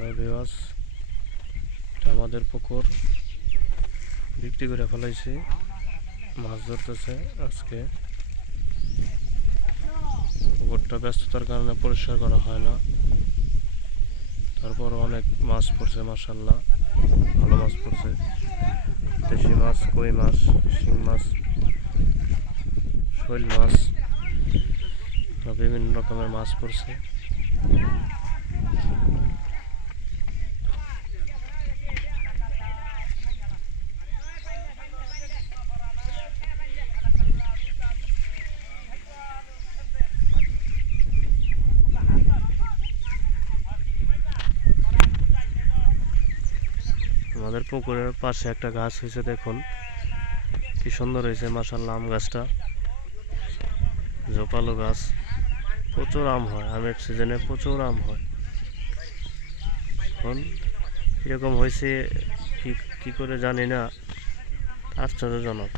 Viewers, এটা আমাদের পুকুর বিক্রি করে ফেলাইছি। মাছ ধরতেছে আজকে। পুকুরটা ব্যস্ততার কারণে পরিষ্কার করা হয় না, তারপর অনেক মাছ পড়ছে, মাশাআল্লাহ ভালো মাছ পড়ছে। দেশি মাছ, কই মাছ, শিং মাছ, শৈল মাছ, বিভিন্ন রকমের মাছ পড়ছে। আমাদের পুকুরের পাশে একটা গাছ হয়েছে, দেখুন কি সুন্দর হয়েছে মাশাআল্লাহ। আম গাছটা ঝোপালো গাছ, প্রচুর আম হয়। আমের সিজনে প্রচুর আম হয়। এখন কীরকম হয়েছে কি করে জানি না, আশ্চর্যজনক।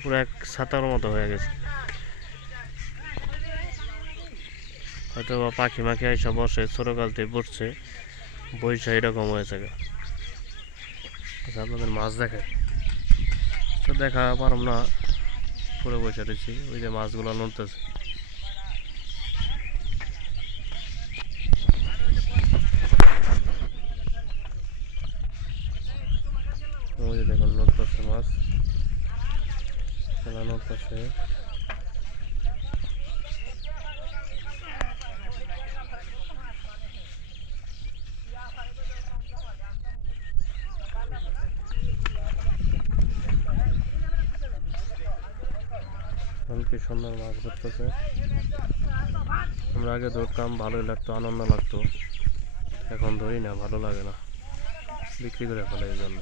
পুরো এক ছাতার মতো হয়ে গেছে। হয়তো বা পাখি মাখি এসে বসে, ছোটকাল থেকে পড়ছে, বৈশা এরকম হয়েছে। আচ্ছা, আপনাদের মাছ দেখায় তো দেখা পারম না, পুরো বসে রয়েছি। ওই যে মাছগুলো নড়তেছে। ওই যে দেখুন নড়তেছে মাছ, খেলা নড়তেছে। কি সুন্দর মাছ ধরতেছে। আমরা আগে ধরতাম, ভালোই লাগতো, আনন্দ লাগতো। এখন ধরি না, ভালো লাগে না, বিক্রি করে ফেলে এই জন্য।